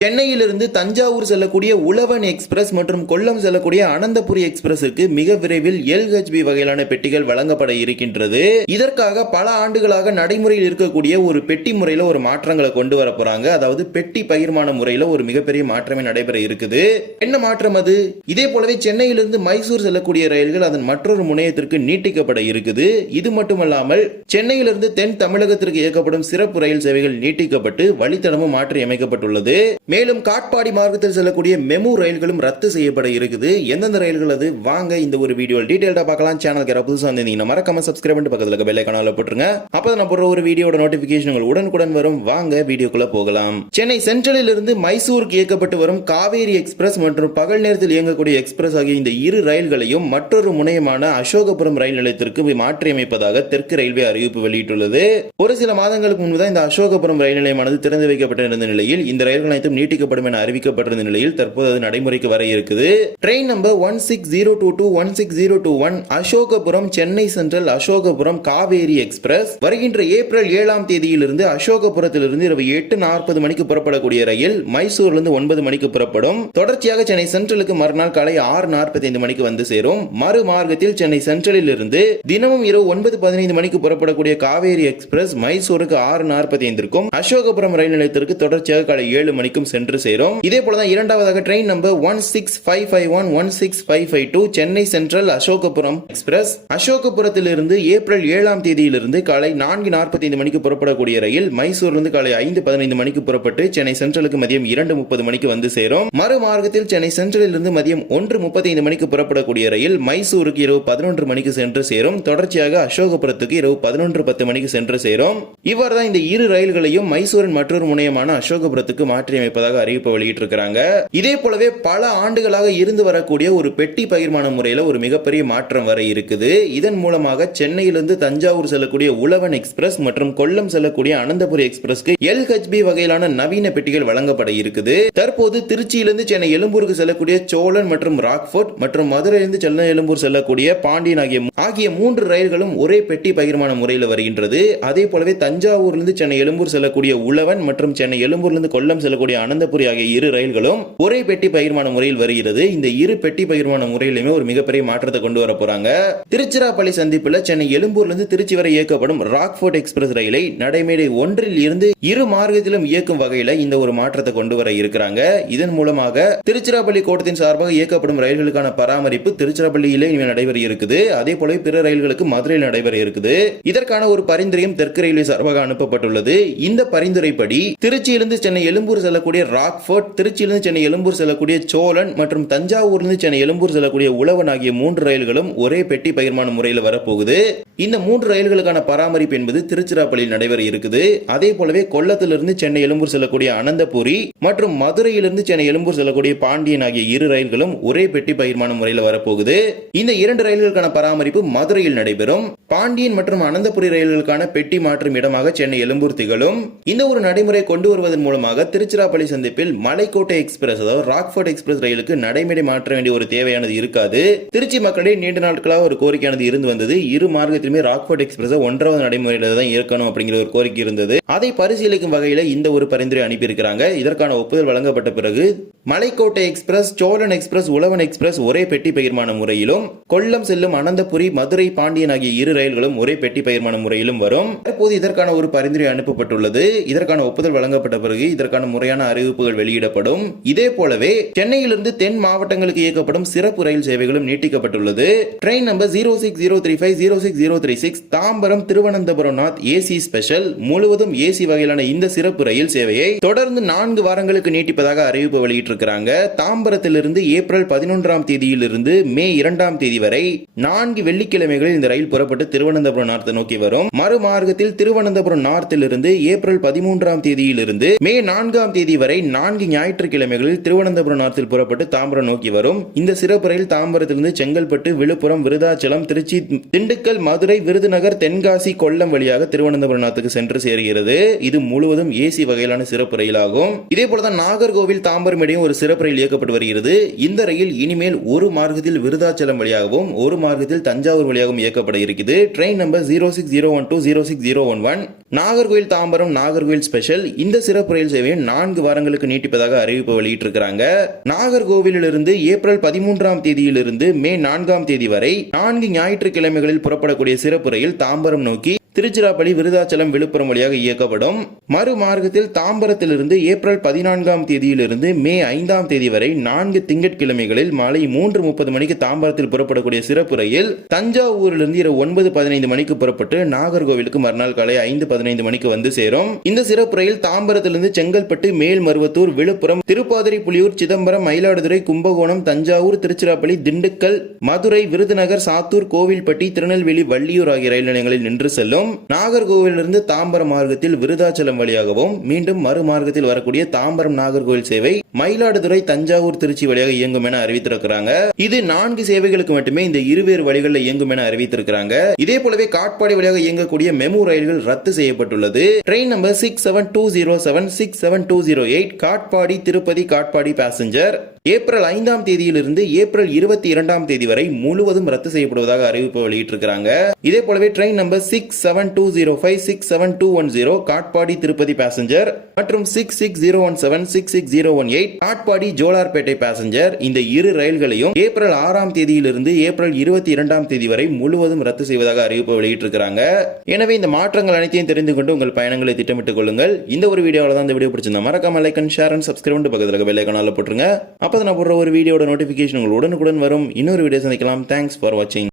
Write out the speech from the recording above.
சென்னையிலிருந்து தஞ்சாவூர் செல்லக்கூடிய உழவன் எக்ஸ்பிரஸ் மற்றும் கொல்லம் செல்லக்கூடிய அனந்தபுரி எக்ஸ்பிரஸுக்கு மிக விரைவில் எல்ஹெச்பி வகையிலான பெட்டிகள் வழங்கப்பட இருக்கின்றது. இதற்காக பல ஆண்டுகளாக நடைமுறையில் இருக்கக்கூடிய ஒரு பெட்டி முறையில ஒரு மாற்றங்களை கொண்டு வர போறாங்க. அதாவது பெட்டி பகிர்மான முறையில ஒரு மிகப்பெரிய மாற்றமே நடைபெற இருக்குது. என்ன மாற்றம் அது? இதே போலவே சென்னையிலிருந்து மைசூர் செல்லக்கூடிய ரயில்கள் அதன் மற்றொரு முனையத்திற்கு நீட்டிக்கப்பட இருக்குது. இது மட்டுமல்லாமல் சென்னையிலிருந்து தென் தமிழகத்திற்கு இயக்கப்படும் சிறப்பு ரயில் சேவைகள் நீட்டிக்கப்பட்டு வழித்தடமும் மாற்றி அமைக்கப்பட்டுள்ளது. மேலும் காட்பாடி மார்க்கத்தில் செல்லக்கூடிய மெமு ரயில்களும் ரத்து செய்யப்பட இருக்குது. எந்தெந்த ரயில்கள் அது வாங்க இந்த ஒரு வீடியோ டீடைலா பார்க்கலாம். சேனலுக்கு யாராவது புதுசா வந்தீங்கன்னா மறக்காம சப்ஸ்கிரைப் பண்ணிட்டு பக்கத்துல இருக்க பெல் ஐகானை போட்டுருங்க. அப்பதான் நான் போடுற ஒரு வீடியோட நோட்டிபிகேஷன் உடனுக்குடன் வரும். வாங்க வீடியோக்குள்ள போகலாம். சென்னை சென்ட்ரலில் இருந்து மைசூருக்கு இயக்கப்பட்டு வரும் காவேரி எக்ஸ்பிரஸ் மற்றும் பகல் நேரத்தில் இயங்கக்கூடிய எக்ஸ்பிரஸ் ஆகிய இந்த இரு ரயில்களையும் மற்றொரு முனையமான அசோகபுரம் ரயில் நிலையத்திற்கு மாற்றி அமைப்பதாக தெற்கு ரயில்வே அறிவிப்பு வெளியிட்டுள்ளது. ஒரு சில மாதங்களுக்கு முன்புதான் இந்த அசோகபுரம் ரயில் நிலையமானது திறந்து வைக்கப்பட்டிருந்த நிலையில் இந்த ரயில்கள் அனைத்தும் நீட்டிக்கப்படும் என அறிவிக்கப்பட்டிருந்த நிலையில் தற்போது அது நடைமுறைக்கு வர இருக்குது. Train number 16022 16021 Ashokapuram Chennai central Ashokapuram Kaveri express வருகின்ற ஏப்ரல் 7ஆம் தேதியிலிருந்து அசோகபுரத்திலிருந்து இரவு 8:40 மணிக்கு புறப்படக்கூடிய ரயில் மைசூரிலிருந்து 9 மணிக்கு புறப்படும். தொடர்ச்சியாக சென்னை சென்ட்ரலுக்கு மறுநாள் காலை 6:45 மணிக்கு வந்து சேரும். மறு மார்க்கத்தில் சென்னை சென்ட்ரலில் இருந்து தினமும் இரவு 9:15 மணிக்கு புறப்படக்கூடிய காவேரி எக்ஸ்பிரஸ் மைசூருக்கு 6:45 அசோகபுரம் ரயில் நிலையத்திற்கு தொடர்ச்சியாக காலை 7 மணிக்கும் சென்று சேரும். இதே போலதான் இரண்டாவதாக train number 16551 16552 Chennai central Ashokapuram express அசோகபுரத்திலிருந்து ஏப்ரல் 7ஆம் தேதியிலிருந்து காலை 4:45 மணிக்கு புறப்படக்கூடிய ரயில் மைசூரிலிருந்து காலை 5:15 மணிக்கு புறப்பட்டு சென்னை சென்ட்ரலுக்கு மதியம் 2:30 மணிக்கு வந்து சேரும். மறு மார்க்கத்தில் சென்னை சென்ட்ரலில் இருந்து மதியம் 1:35 மணிக்கு புறப்படக்கூடிய ரயில் மைசூருக்கு இரவு 11 மணிக்கு சென்று சேரும். தொடர்ச்சியாக அசோகபுரத்துக்கு இரவு 11:10 மணிக்கு சென்று சேரும். இவ்வாறு தான் இந்த இரு ரயில்களையும் மைசூரின் மற்றொரு முனையமான அசோகபுரத்துக்கு மாற்றி அமைப்பதாக அறிவிப்பு வெளியிட்டிருக்கிறாங்க. இதே போலவே பல ஆண்டுகளாக இருந்து வரக்கூடிய ஒரு பெட்டி பகிர்மான முறையில ஒரு மிகப்பெரிய மாற்றம் வர இருக்குது. இதன் மூலமாக சென்னையிலிருந்து தஞ்சாவூர் செல்லக்கூடிய உழவன் எக்ஸ்பிரஸ் மற்றும் கொல்லம் செல்லக்கூடிய அனந்தபுரி எக்ஸ்பிரஸ்க்கு எல்ஹெச்பி வகையிலான நவீன பெட்டிகள் வழங்கப்பட இருக்குது. தற்போது திருச்சியிலிருந்து சென்னை எழும்பூருக்கு செல்லக்கூடிய சோழன் மற்றும் ராக்ஃபோர்ட் மற்றும் மதுரையிலிருந்து சென்னை எழும்பூர் செல்லக்கூடிய பாண்டியன் ஆகிய 3 ரயில்களும் ஒரே பெட்டி பகிர்மான முறையில் வருகின்றது. அதே போலவே தஞ்சாவூரிலிருந்து சென்னை எழும்பூர் செல்லக்கூடிய உழவன் மற்றும் சென்னை எழும்பூரிலிருந்து கொல்லம் செல்லக்கூடிய அனந்தபுரி ஆகிய இரு ரயில்களும் ஒரே பெட்டி பகிர்மான முறையில் வருகிறது. இந்த இரு பெட்டி பகிர்மான முறையிலுமே ஒரு மிகப்பெரிய மாற்றத்தை கொண்டு வர போறாங்க. திருச்சிராப்பள்ளி சந்திப்புல சென்னை எழும்பூரிலிருந்து திருச்சி வரை இயக்கப்படும் ராக்ஃபோர்ட் எக்ஸ்பிரஸ் ரயிலை நடைமேடை 1இல் இருந்து இரு மார்க்கத்திலும் இயக்கும் வகையில இந்த ஒரு மாற்றத்தை கொண்டு வர இருக்கிறாங்க. இதன் மூலமாக திருச்சிராப்பள்ளி கோட்டத்தின் சார்பாக இயக்கப்படும் ரயில்களுக்கான பராமரிப்பு திருச்சிராப்பள்ளியிலே நடைபெற இருக்குது. அதே போல பிற ரயில்களுக்கு மதுரையில் நடைபெற இருக்குது. இதற்கான ஒரு பரிந்துரையும் தெற்கு ரயில்வே சார்பாக அனுப்பப்பட்டுள்ளது. இந்த பரிந்துரைப்படி திருச்சியிலிருந்து சென்னை எழும்பூர் செல்லக்கூடிய ராக்ஃபோர்ட், திருச்சியிலிருந்து சென்னை எழும்பூர் செல்லக்கூடிய சோழன் மற்றும் தஞ்சாவூரிலிருந்து சென்னை எழும்பூர் செல்லக்கூடிய உழவன் ஆகிய 3 ரயில்களும் ஒரே பெட்டி பகிர்மான முறையில் வரப்போகுது. இந்த 3 ரயில்களுக்கான பராமரிப்பு என்பது திருச்சிராப்பள்ளியில் நடைபெற இருக்குது. அதே போலவே கொல்லத்திலிருந்து சென்னை எழும்பூர் செல்லக்கூடிய அனந்தபுரி மற்றும் மதுரையிலிருந்து சென்னை எழும்பூர் செல்லக்கூடிய பாண்டியன் ஆகிய இரு ரயில்களும் ஒரே பெட்டி பகிர்மான முறையில் வரப்போகுது. இந்த 2 ரயில்களுக்கான பராமரிப்பு மதுரையில் நடைபெறும். பாண்டியன் மற்றும் அனந்தபுரி ரயில்களுக்கான பெட்டி மாற்றும் இடமாக சென்னை எழும்பூர் திகழும். இந்த ஒரு நடைமுறை கொண்டு வருவதன் மூலமாக திருச்சிராப்பள்ளி சந்திப்பில் மலைக்கோட்டை எக்ஸ்பிரஸ் அதாவது ராக்ஃபோர்ட் எக்ஸ்பிரஸ் ரயிலுக்கு நடைமுறை மாற்ற வேண்டிய ஒரு தேவையானது இருக்காது. திருச்சி மக்களிடையே நீண்ட நாட்களாக ஒரு கோரிக்கையானது இருந்து வந்தது. இரு மார்க்கத்திலுமே ராக்ஃபோர்ட் எக்ஸ்பிரஸ் 1வது நடைமுறையில தான் இருக்கணும் அப்படிங்கிற ஒரு கோரிக்கை இருந்தது. அதை பரிசீலிக்கும் வகையில் இந்த ஒரு பரிந்துரை அனுப்பியிருக்கிறாங்க. இதற்கான ஒப்புதல் வழங்கப்பட்ட பிறகு மலைக்கோட்டை எக்ஸ்பிரஸ், சோழன் எக்ஸ்பிரஸ், உழவன் எக்ஸ்பிரஸ் ஒரே பெட்டி பகிர்மான முறையிலும், கொல்லம் செல்லும் அனந்தபுரி, மதுரை, பாண்டியன் ஆகிய இரு ரயில்களும் ஒரே பெட்டி பகிர்மான முறையிலும் வரும். தற்போது இதற்கான ஒரு பரிந்துரை அனுப்பப்பட்டுள்ளது. இதற்கான ஒப்புதல் வழங்கப்பட்ட பிறகு இதற்கான முறையான அறிவிப்புகள் வெளியிடப்படும். இதே போலவே சென்னையிலிருந்து தென் மாவட்டங்களுக்கு இயக்கப்படும் சிறப்பு ரயில் சேவைகளும் நீட்டிக்கப்பட்டுள்ளது. Train number 06035 06036 Tambaram Thiruvananthapuram north AC special முழுவதும் ஏசி வகையிலான இந்த சிறப்பு ரயில் சேவையை தொடர்ந்து 4 வாரங்களுக்கு நீட்டிப்பதாக அறிவிப்பு வெளியிட்டிருக்கிறாங்க. தாம்பரத்திலிருந்து ஏப்ரல் 11ஆம் தேதியிலிருந்து மே 2ஆம் தேதி வரை 4 வெள்ளிக்கிழமைகளில் இந்த ரயில் புறப்பட்டு திருவனந்தபுரம் நார்த் நோக்கி வரும். மறுமார்க்கத்தில் திருவனந்தபுரம் நார்த்திலிருந்து ஏப்ரல் 13ஆம் தேதியிலிருந்து மே 4ஆம் தேதி வரை 4 ஞாயிற்றுக்கிழமைகளில் திருவனந்தபுரம் நார்த்தில் புறப்பட்டு தாம்பரம் நோக்கி வரும். இந்த சிறப்பு ரயில் தாம்பரத்திலிருந்து செங்கல்பட்டு, விழுப்புரம், விருதாச்சலம், திருச்சி, திண்டுக்கல், மதுரை, விருதுநகர், தென்காசி, கொல்லம் வழியாக திருவனந்தபுரம் நார்த்துக்கு சென்று சேர்கிறது. இது முழுவதும் ஏசி வகையிலான சிறப்பு ரயில் ஆகும். இதே போலதான் நாகர்கோவில் தாம்பரம் இடையே ஒரு சிறப்பு ரயில் இயக்கப்பட்டு வருகிறது. இந்த ரயில் இனிமேல் ஒரு மார்க்கத்தில் விருதாச்சலம் வழியாகவும் ஒரு மார்க்கத்தில் தஞ்சாவூர் வழியாகவும் இயக்கப்பட இருக்குது. Train number 06012 06011 Nagercoil Tambaram Nagercoil special. இந்த சிறப்பு ரயில் சேவையை 4 வாரங்களுக்கு நீட்டிப்பதாக அறிவிப்பு வெளியிட்டிருக்கிறாங்க. நாகர்கோவிலிருந்து ஏப்ரல் 13ஆம் தேதியிலிருந்து மே 4ஆம் தேதி வரை 4 ஞாயிற்றுக்கிழமைகளில் புறப்படக்கூடிய சிறப்பு ரயில் தாம்பரம் நோக்கி திருச்சிராப்பள்ளி விருதாச்சலம் விழுப்புரம் வழியாக இயக்கப்படும். மறு மார்க்கத்தில் தாம்பரத்திலிருந்து ஏப்ரல் 14ஆம் தேதியிலிருந்து மே 5ஆம் தேதி வரை 4 திங்கட்கிழமைகளில் மாலை 3:30 மணிக்கு தாம்பரத்தில் புறப்படக்கூடிய சிறப்பு ரயில் தஞ்சாவூரிலிருந்து இரவு 9:15 மணிக்கு புறப்பட்டு நாகர்கோவிலுக்கு மறுநாள் காலை 5:15 மணிக்கு வந்து சேரும். இந்த சிறப்பு ரயில் தாம்பரத்திலிருந்து செங்கல்பட்டு, மேல்மருவத்தூர், விழுப்புரம், திருப்பாதிரி புலியூர், சிதம்பரம், மயிலாடுதுறை, கும்பகோணம், தஞ்சாவூர், திருச்சிராப்பள்ளி, திண்டுக்கல், மதுரை, விருதுநகர், சாத்தூர், கோவில்பட்டி, திருநெல்வேலி, வள்ளியூர் ஆகிய ரயில் நிலையங்களில் நின்று செல்லும். நாகர்கோவிலிருந்து தாம்பரம் மார்க்கத்தில் விருதாச்சலம் வழியாகவும் மீண்டும் மறு மார்க்கத்தில் வரக்கூடிய தாம்பரம் நாகர்கோவில் சேவை மயிலாடுதுறை, தஞ்சாவூர், திருச்சி வழியாக இயங்கும் என அறிவித்திருக்கிறாங்க. இது 4 சேவைகளுக்கு மட்டுமே இந்த இருவேறு வழிகளில் இயங்கும் என அறிவித்திருக்கிறாங்க. இதே போலவே காட்பாடி வழியாக இயங்கக்கூடிய மெமு ரயில்கள் ரத்து செய்யப்பட்டுள்ளது. Train number 67207 67208 Katpadi Tirupati Katpadi passenger April 5ஆம் தேதியிலிருந்து ஏப்ரல் 22ஆம் தேதி வரை முழுவதும் ரத்து செய்யப்படுவதாக அறிவிப்பு வெளியிட்டிருக்கிறாங்க. இதே போலவே train number 67205 67210 Katpadi Tirupati passenger மற்றும் 66017 66018 காட்பாடி ஜோலார்பேட்டை பேசஞ்சர் இந்த இரு ரயில்களையும் ஏப்ரல் 6ஆம் தேதியிலிருந்து ஏப்ரல் 22ஆம் தேதி வரை முழுவதும் ரத்து செய்வதாக அறிவிப்பு வெளியிட்டிருக்கிறாங்க. எனவே இந்த மாற்றங்கள் அனைத்தையும் தெரிந்து கொண்டு உங்கள் பயணங்களை திட்டமிட்டுக் கொள்ளுங்கள். இந்த ஒரு வீடியோவில் தான் இந்த வீடியோ பிடிச்சிருந்தா மறக்காம like and share and subscribe பக்கத்தில் பெல் ஐகானை போட்டுருங்க. அப்போ நான் போடுற ஒரு வீடியோட நோட்டிபிகேஷன் உங்களுக்கு உடனுக்குடன் வரும். இன்னொரு வீடியோ சந்திக்கலாம். தேங்க்ஸ் ஃபார் வாட்சிங்.